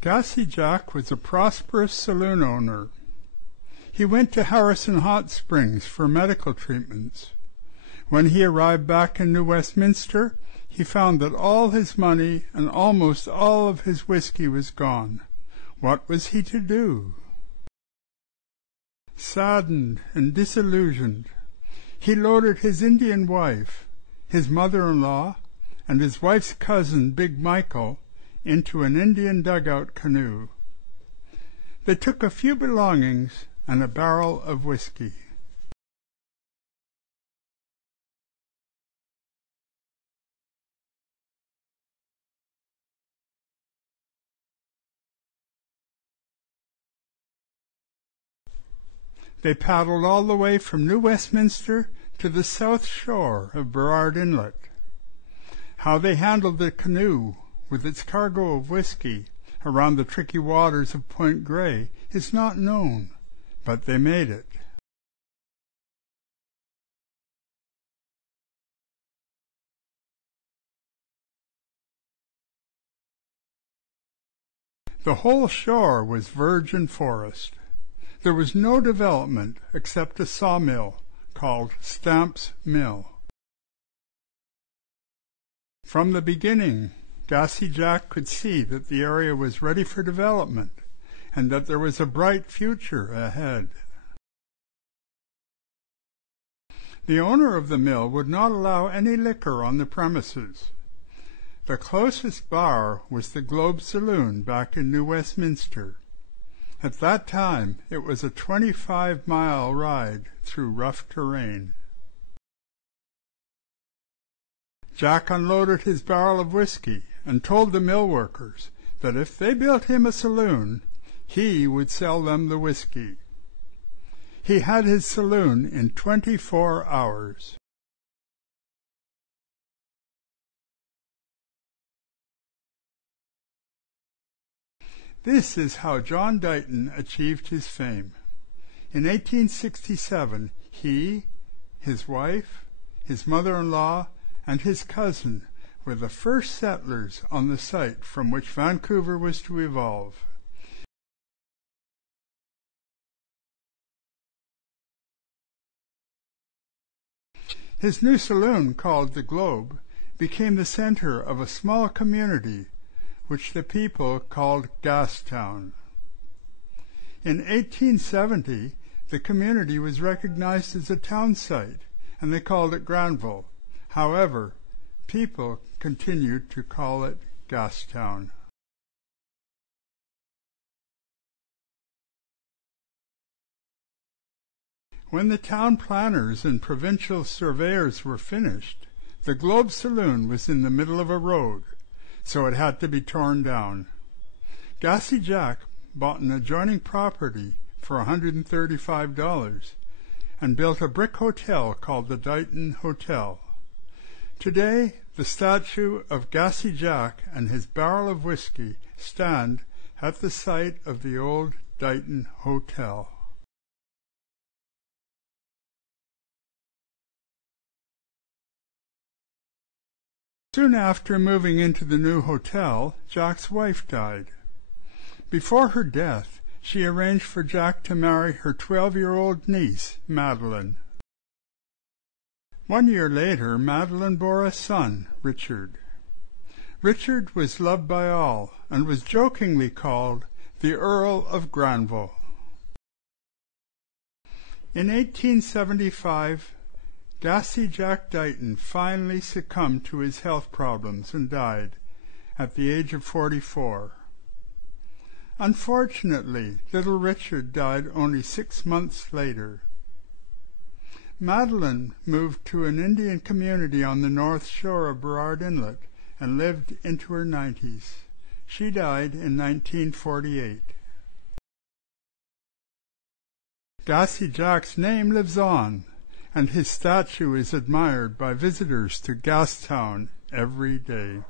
Gassy Jack was a prosperous saloon owner. He went to Harrison Hot Springs for medical treatments. When he arrived back in New Westminster, he found that all his money and almost all of his whiskey was gone. What was he to do? Saddened and disillusioned, he loaded his Indian wife, his mother-in-law, and his wife's cousin, Big Michael, into an Indian dugout canoe. They took a few belongings and a barrel of whiskey. They paddled all the way from New Westminster to the south shore of Burrard Inlet. How they handled the canoe with its cargo of whiskey around the tricky waters of Point Grey is not known, but they made it. The whole shore was virgin forest. There was no development except a sawmill called Stamp's Mill. From the beginning, Gassy Jack could see that the area was ready for development and that there was a bright future ahead. The owner of the mill would not allow any liquor on the premises. The closest bar was the Globe Saloon back in New Westminster. At that time, it was a 25-mile ride through rough terrain. Jack unloaded his barrel of whiskey and told the mill workers that if they built him a saloon, he would sell them the whiskey. He had his saloon in 24 hours. This is how John Dighton achieved his fame. In 1867, he, his wife, his mother-in-law, and his cousin were the first settlers on the site from which Vancouver was to evolve. His new saloon, called the Globe, became the center of a small community which the people called Gastown. In 1870, the community was recognized as a town site, and they called it Granville. However, people continued to call it Gastown. When the town planners and provincial surveyors were finished, the Globe Saloon was in the middle of a road, so it had to be torn down. Gassy Jack bought an adjoining property for $135 and built a brick hotel called the Dighton Hotel. Today, the statue of Gassy Jack and his barrel of whiskey stand at the site of the old Dighton Hotel. Soon after moving into the new hotel, Jack's wife died. Before her death, she arranged for Jack to marry her 12-year-old niece, Madeline. 1 year later, Madeline bore a son, Richard. Richard was loved by all and was jokingly called the Earl of Granville. In 1875, Gassy Jack Dighton finally succumbed to his health problems and died at the age of 44. Unfortunately, little Richard died only 6 months later. Madeline moved to an Indian community on the north shore of Burrard Inlet and lived into her 90s. She died in 1948. Gassy Jack's name lives on, and his statue is admired by visitors to Gastown every day.